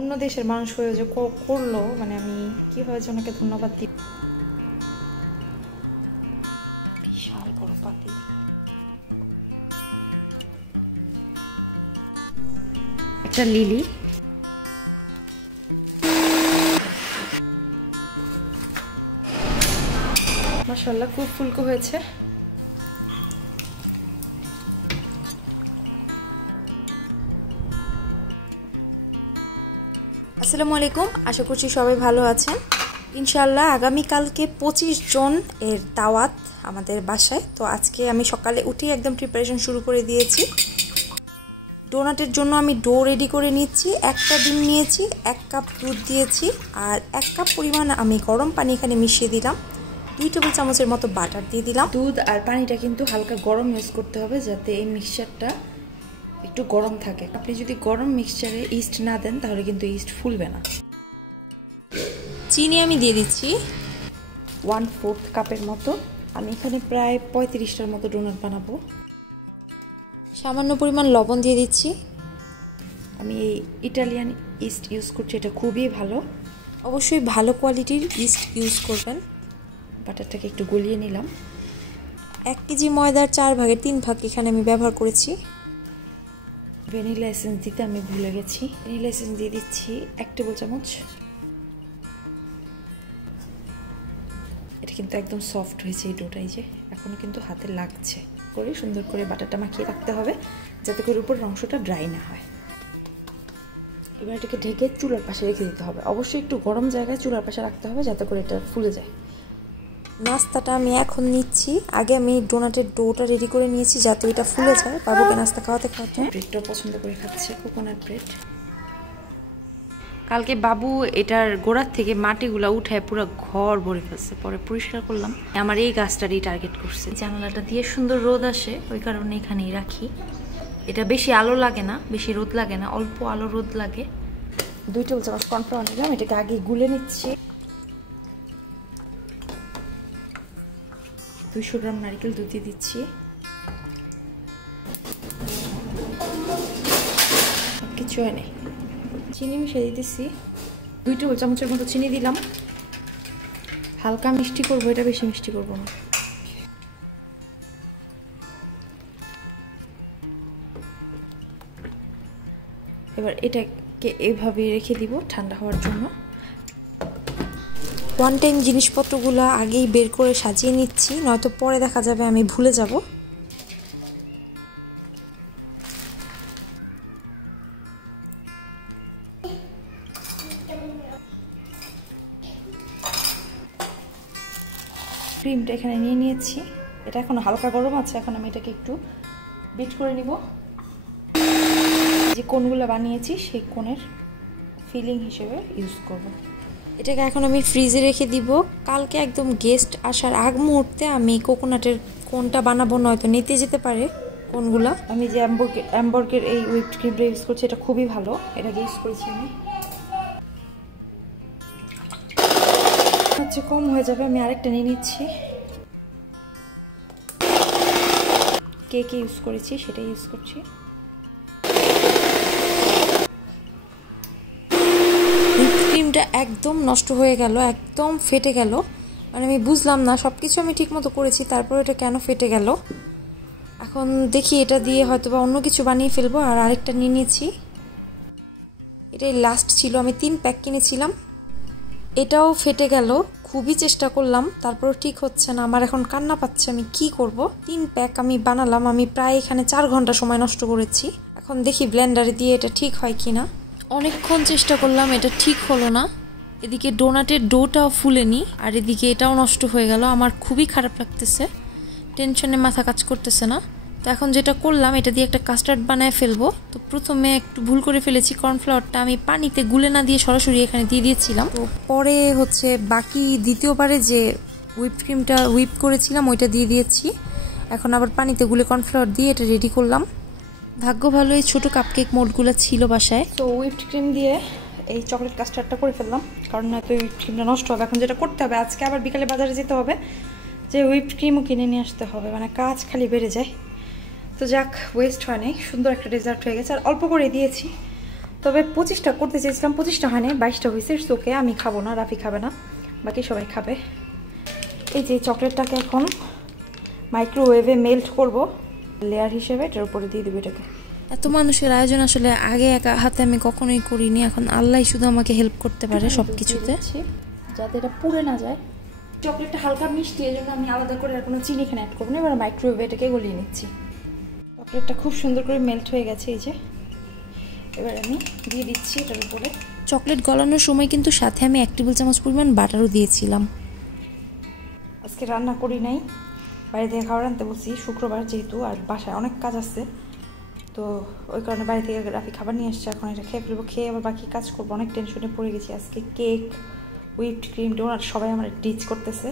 অন্য দেশের মানুষ হয়ে যে করলো, মানে আমি কিভাবে যে ওনাকে ধন্যবাদ দিই। বিশাল বড় পাতিল। একটা লিলি, মাশাআল্লাহ খুব ফুলকো হয়েছে। আসসালামু আলাইকুম, আশা করছি সবাই ভালো আছেন। ইনশাআল্লাহ আগামীকালকে 25 জন এর দাওয়াত আমাদের বাসায়। তো আজকে আমি সকালে উঠে একদম প্রিপারেশন শুরু করে দিয়েছি। ডোনাটের জন্য আমি ডো রেডি করে নিচ্ছি। একটা ডিম নিয়েছি, 1 কাপ দুধ দিয়েছি, আর 1 কাপ পরিমাণ আমি গরম পানি এখানে মিশিয়ে দিলাম। 2 টেবিল চামচের মতো বাটার দিয়ে দিলাম। দুধ আর পানিটা কিন্তু হালকা গরম ইউজ করতে হবে, যাতে এই মিক্সচারটা একটু গরম থাকে। আপনি যদি গরম মিক্সচারে ইস্ট না দেন তাহলে কিন্তু ইস্ট ফুলবে না। চিনি আমি দিয়ে দিচ্ছি 1/4 কাপের মতো। আমি এখানে প্রায় 35টার মতো ডোনাট বানাবো। সামান্য পরিমাণ লবণ দিয়ে দিচ্ছি। আমি এই ইটালিয়ান ইস্ট ইউজ করছি, এটা খুবই ভালো। অবশ্যই ভালো কোয়ালিটির ইস্ট ইউজ করবেন। বাটারটাকে একটু গলিয়ে নিলাম। 1 কেজি ময়দার 4 ভাগের 3 ভাগ এখানে আমি ব্যবহার করেছি। ভ্যানিলা এসেন্স দিতে আমি ভুলে গেছি। ভ্যানিলা এসেন্স দিয়ে দিচ্ছি 1 টেবিল চামচ। এটা কিন্তু একদম সফট হয়েছে এই ডোটাই, যে এখনো কিন্তু হাতে লাগছে। করে সুন্দর করে বাটারটা মাখিয়ে রাখতে হবে, যাতে করে উপরের অংশটা ড্রাই না হয়। এবার এটাকে ঢেকে চুলার পাশে রেখে দিতে হবে। অবশ্যই একটু গরম জায়গায় চুলার পাশে রাখতে হবে, যাতে করে এটা ফুলে যায়। নাস্তাটা আমি এখন নিচ্ছি। আগে আমি ডোনাটের ডোটা রেডি করে নিয়েছি, যাতে এটা ফুলে যায়। বাবুকে নাস্তা খাওয়াতে খাওয়াতে ব্রেডটা পছন্দ করে খাচ্ছে, কোকোনাট ব্রেড। কালকে বাবু এটার গোড়ার থেকে মাটিগুলা উঠায় পুরো ঘর ভরে ফেলছে, পরে পরিষ্কার করলাম। আমার এই গাছটারই টার্গেট করছে। জানালাটা দিয়ে সুন্দর রোদ আসে, ওই কারণে এখানেই রাখি। এটা বেশি আলো লাগে না, বেশি রোদ লাগে না, অল্প আলো রোদ লাগে। 2 টেবিল চামচ কর্নফ্লাওয়ার নিলাম, এটাকে আগে গুলে নিচ্ছি। 200 গ্রাম নারকেল দুধ দিয়ে দিচ্ছি। কিছু হয় নাই। চিনি মিশিয়ে দিতেছি। 2 টেবিল চামচের মতো চিনি দিলাম। হালকা মিষ্টি করবো, এটা বেশি মিষ্টি করবো না। এবার এটাকে এইভাবে রেখে দিব ঠান্ডা হওয়ার জন্য। 1 টাইম জিনিসপত্রগুলো আগেই বের করে সাজিয়ে নিচ্ছি, নয়তো পরে দেখা যাবে আমি ভুলে যাব। ক্রিমটা এখানে নিয়ে নিয়েছি। এটা এখন হালকা গরম আছে, এখন আমি এটাকে একটু বিট করে নিব। যে কোনগুলো বানিয়েছি সেই কোনের ফিলিং হিসেবে ইউজ করব। এটাকে এখন আমি ফ্রিজে রেখে দিব। কালকে একদম গেস্ট আসার আগ মুহূর্তে আমি কোকোনাটের কোনটা বানাবো, নয়তো নিতে যেতে পারে কোনগুলা। আমি যে অ্যাম্বর্গের এই হুইপড ক্রিমটা ইউজ করছি, এটা খুবই ভালো। এটাকে ইউজ করেছি আমি। হচ্ছে কম হয়ে যাবে, আমি আরেকটা নিয়ে নিচ্ছি। কেকে ইউজ করেছি, সেটাই ইউজ করছি। ক্রিমটা একদম নষ্ট হয়ে গেল, একদম ফেটে গেল। মানে আমি বুঝলাম না, সব কিছু আমি ঠিক মতো করেছি, তারপর এটা কেন ফেটে গেল। এখন দেখি এটা দিয়ে হয়তো বা অন্য কিছু বানিয়ে ফেলবো। আর আরেকটা নিয়ে নিয়েছি, এটাই লাস্ট ছিল। আমি 3 প্যাক কিনেছিলাম, এটাও ফেটে গেল। খুবই চেষ্টা করলাম, তারপরও ঠিক হচ্ছে না। আমার এখন কান্না পাচ্ছে, আমি কি করব। 3 প্যাক আমি বানালাম, আমি প্রায় এখানে 4 ঘন্টা সময় নষ্ট করেছি। এখন দেখি ব্লেন্ডারে দিয়ে এটা ঠিক হয় কিনা। অনেকক্ষণ চেষ্টা করলাম, এটা ঠিক হলো না। এদিকে ডোনাটের ডোটাও ফুলেনি, আর এদিকে এটাও নষ্ট হয়ে গেল। আমার খুবই খারাপ লাগতেছে, টেনশনে মাথা কাজ করতেছে না। তো এখন যেটা করলাম, এটা দিয়ে একটা কাস্টার্ড বানায় ফেলবো। তো প্রথমে একটু ভুল করে ফেলেছি, কর্নফ্লাওয়ারটা আমি পানিতে গুলে না দিয়ে সরাসরি এখানে দিয়ে দিয়েছিলাম। তো পরে হচ্ছে বাকি দ্বিতীয়বারে যে হুইপড ক্রিমটা হুইপ করেছিলাম ওইটা দিয়ে দিয়েছি। এখন আবার পানিতে গুলে কর্নফ্লাওয়ার দিয়ে এটা রেডি করলাম। ভাগ্য ভালো এই ছোটো কাপকেক মোল্ডগুলো ছিল বাসায়। তো হুইপড ক্রিম দিয়ে এই চকলেট কাস্টার্ডটা করে ফেললাম, কারণ নয়তো হুইপড ক্রিমটা নষ্ট হবে। এখন যেটা করতে হবে, আজকে আবার বিকালে বাজারে যেতে হবে, যে হুইপড ক্রিমও কিনে নিয়ে আসতে হবে। মানে কাজ খালি বেড়ে যায়। তো যাক, ওয়েস্ট হয় নাই, সুন্দর একটা ডেজার্ট হয়ে গেছে। আর অল্প করে দিয়েছি, তবে 25টা করতে চেয়েছিলাম, 25টা হয়নি, 22টা হয়েছে। ওকে, আমি খাবো না, রাফি খাবে না, বাকি সবাই খাবে। এই যে চকলেটটাকে এখন মাইক্রোওয়েভে মেল্ট করব লেয়ার হিসেবে, এটার উপরে দিয়ে দেবো এটাকে। এত মানুষের আয়োজন আসলে আগে একা হাতে আমি কখনোই করিনি, এখন আল্লাহ শুধু আমাকে হেল্প করতে পারে সব কিছুতে, যাতে এটা পুড়ে না যায়। চকলেটটা হালকা মিষ্টি, এই জন্য আমি আলাদা করে আর কোনো চিনি এখানে অ্যাড করবো না। এবার মাইক্রোওয়েভে এটাকে গলিয়ে নিচ্ছি। চকলেটটা খুব সুন্দর করে মেল্ট হয়ে গেছে, এই যে। এবার আমি দিয়ে দিচ্ছি এটার উপরে। চকলেট গলানোর সময় কিন্তু সাথে আমি 1 টেবিল চামচ পরিমাণ বাটারও দিয়েছিলাম। আজকে রান্না করি নাই, বাইরে থেকে খাবার আনতে বলছি, শুক্রবার যেহেতু, আর বাসায় অনেক কাজ আছে, তো ওই কারণে বাইরে থেকে রাফি খাবার নিয়ে আসছে। এখন এটা খেয়ে ফেলবো, খেয়ে আবার বাকি কাজ করবো। অনেক টেনশনে পড়ে গেছি আজকে। কেক, হুইপড ক্রিম, ডোনাট সবাই আমার ডিচ করতেছে।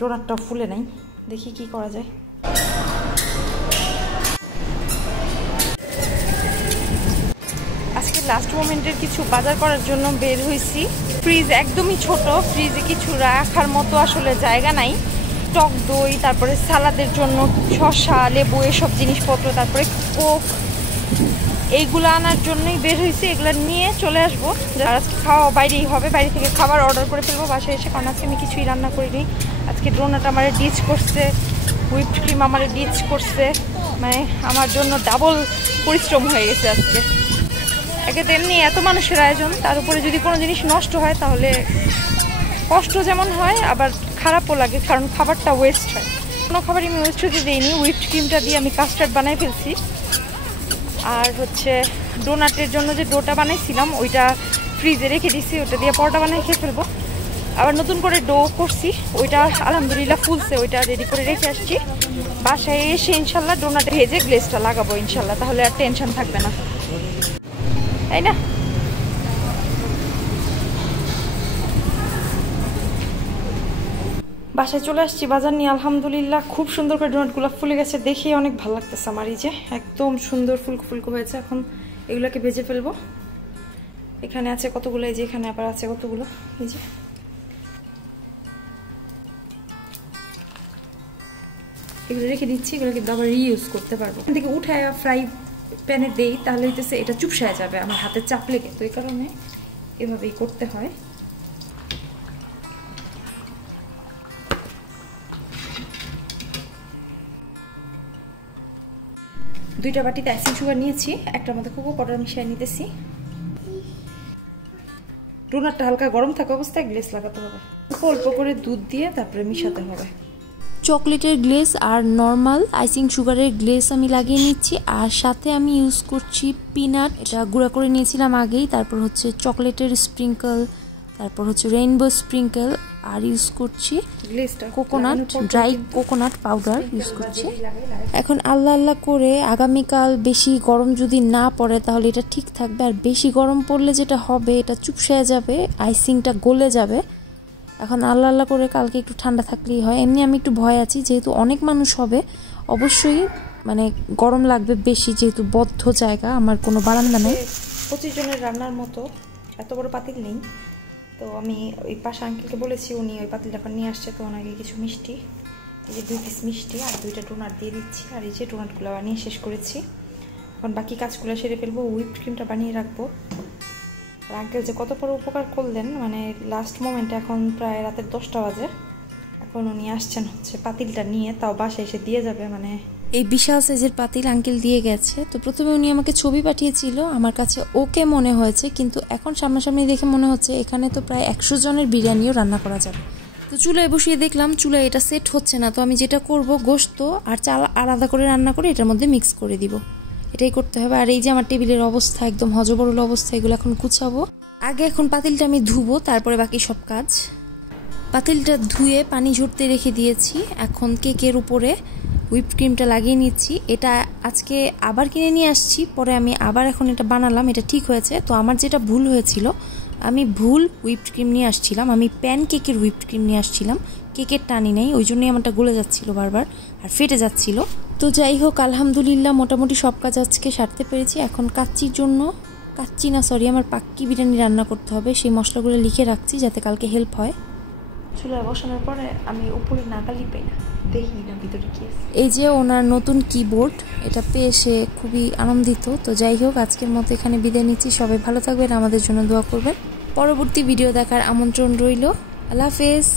ডোনাটটাও ফুলে নাই, দেখি কি করা যায়। আজকে লাস্ট মোমেন্টের কিছু বাজার করার জন্য বের হয়েছি। ফ্রিজ একদমই ছোট, ফ্রিজে কিছু রাখার মতো আসলে জায়গা নাই। টক দই, তারপরে সালাদের জন্য শসা, লেবু, এসব জিনিসপত্র, তারপরে কোক, এইগুলো আনার জন্যই বের হয়েছি। এগুলো নিয়ে চলে আসবো। আজকে খাওয়া বাইরেই হবে, বাইরে থেকে খাবার অর্ডার করে ফেলবো বাসায় এসে, কারণ আজকে আমি কিছুই রান্না করিনি। আজকে ডোনাট আমার ডিচ করছে, হুইপড ক্রিম আমার ডিচ করছে, মানে আমার জন্য ডাবল পরিশ্রম হয়ে গেছে আজকে। একে তেমনি এত মানুষের আয়োজন, তার উপরে যদি কোনো জিনিস নষ্ট হয় তাহলে কষ্ট যেমন হয়, আবার খারাপও লাগে, কারণ খাবারটা ওয়েস্ট হয়। কোনো খাবারই আমি ওয়েস্ট হতে দিইনি। হুইপড ক্রিমটা দিয়ে আমি কাস্টার্ড বানাই ফেলছি। আর হচ্ছে ডোনাটের জন্য যে ডোটা বানাইছিলাম ওইটা ফ্রিজে রেখে দিছি, ওটা দিয়ে পরোটা বানাই খেয়ে ফেলবো। আবার নতুন করে ডো করছি, ওইটা আলহামদুলিল্লাহ ফুলছে, ওইটা রেডি করে রেখে আসছি। বাসায় এসে ইনশাল্লাহ ডোনাট ভেজে গ্লেজটা লাগাবো ইনশাল্লাহ, তাহলে আর টেনশন থাকবে না, তাই না? বাসায় চলে আসছি বাজার নিয়ে, আলহামদুলিল্লাহ খুব সুন্দর করে ডোনাটগুলো ফুলে গেছে, দেখে অনেক ভালো লাগতেছে আমার। এই যে একদম সুন্দর ফুলকো ফুলকো হয়েছে। এখন এগুলোকে ভেজে ফেলবো। এখানে আছে কতগুলো, এই যে এখানে আবার আছে কতগুলো, এই যে। এগুলো রেখে দিচ্ছি, এগুলো কিন্তু আবার রিইউজ করতে পারবো। এখান থেকে উঠায় ফ্রাই প্যানে দেই, তাহলে হইতেছে এটা চুপসায় যাবে আমার হাতে চাপ লেগে, তো এই কারণে এভাবেই করতে হয়। দুইটা বাটিতে আইসিং সুগার নিয়েছি, একটার মধ্যে কোকো পাউডার মিশিয়ে নিতেছি। ডোনাটটা হালকা গরম থাকা অবস্থায় গ্লেজ লাগাতে হবে, অল্প করে দুধ দিয়ে তারপরে মিশাতে হবে। চকলেটের গ্লেজ আর নর্মাল আইসিং সুগারের গ্লেজ আমি লাগিয়ে নিচ্ছি, আর সাথে আমি ইউজ করছি পিনাট, এটা গুঁড়া করে নিয়েছিলাম আগেই। তারপর হচ্ছে চকলেটের স্প্রিঙ্কল, তারপর হচ্ছে রেইনবো স্প্রিঙ্কল, আর ইউজ করছি coconut, dry coconut powder use করছি। এখন আল্লাহ আল্লাহ করে আগামীকাল বেশি গরম যদি না পড়ে তাহলে এটা ঠিক থাকবে, আর বেশি গরম পড়লে যেটা হবে এটা চুপসে যাবে, আইসিংটা গলে যাবে। এখন আল্লাহ আল্লাহ করে কালকে একটু ঠান্ডা থাকলেই হয়। এমনি আমি একটু ভয় আছি, যেহেতু অনেক মানুষ হবে, অবশ্যই মানে গরম লাগবে বেশি, যেহেতু বদ্ধ জায়গা, আমার কোনো বারান্দা নেই। 25 জনের রান্নার মতো এত বড় পাতিল নেই, তো আমি ওই পাশে আঙ্কেলকে বলেছি, উনি ওই পাতিলটা এখন নিয়ে আসছে। তো ওনাকে কিছু মিষ্টি, এই যে 2 পিস মিষ্টি আর 2টা ডোনাট দিয়ে দিচ্ছি। আর এই যে ডোনাটগুলো বানিয়ে শেষ করেছি, এখন বাকি কাজগুলো সেরে ফেলবো, হুইপড ক্রিমটা বানিয়ে রাখবো। আর আঙ্কেল যে কত বড় উপকার করলেন, মানে লাস্ট মোমেন্টে, এখন প্রায় রাতের 10টা বাজে, এখন উনি আসছেন হচ্ছে পাতিলটা নিয়ে, তাও বাসায় এসে দিয়ে যাবে। মানে এই বিশাল সাইজের পাতিল আঙ্কেল দিয়ে গেছে। তো প্রথমে উনি আমাকে ছবি পাঠিয়েছিল, আমার কাছে ওকে মনে হয়েছে, কিন্তু এখন সামনাসামনি দেখে মনে হচ্ছে এখানে তো প্রায় 100 জনের বিরিয়ানিও রান্না করা যাবে। তো চুলায় বসিয়ে দেখলাম চুলায় এটা সেট হচ্ছে না, তো আমি যেটা করব, গোশত আর চাল আলাদা করে রান্না করে এটার মধ্যে মিক্স করে দিব, এটাই করতে হবে। আর এই যে আমার টেবিলের অবস্থা একদম হজবরল অবস্থা, এগুলো এখন গুছাবো। আগে এখন পাতিলটা আমি ধুবো, তারপরে বাকি সব কাজ। পাতিলটা ধুয়ে পানি ঝরতে রেখে দিয়েছি। এখন কেকের উপরে হুইপড ক্রিমটা লাগিয়ে নিচ্ছি। এটা আজকে আবার কিনে নিয়ে আসছি, পরে আমি আবার এখন এটা বানালাম, এটা ঠিক হয়েছে। তো আমার যেটা ভুল হয়েছিল, আমি ভুল হুইপড ক্রিম নিয়ে আসছিলাম, আমি প্যান কেকের হুইপড ক্রিম নিয়ে আসছিলাম, কেকের টানি নেই, ওই জন্যই আমারটা গলে যাচ্ছিল বারবার আর ফেটে যাচ্ছিল। তো যাই হোক, আলহামদুলিল্লাহ মোটামুটি সব কাজ আজকে সারতে পেরেছি। এখন আমার পাক্কি বিরিয়ানি রান্না করতে হবে, সেই মশলাগুলো লিখে রাখছি যাতে কালকে হেল্প হয়। চুলায় বসানোর পরে আমি উপরে নাগালি পাই না, দেখি না ভিতরে কি আছে। এই যে ওনার নতুন কিবোর্ড, এটা পেয়ে সে খুবই আনন্দিত। তো যাই হোক, আজকের মতো এখানে বিদায় নিচ্ছি। সবাই ভালো থাকবেন, আমাদের জন্য দোয়া করবেন। পরবর্তী ভিডিও দেখার আমন্ত্রণ রইল। আল্লাহ হাফেজ।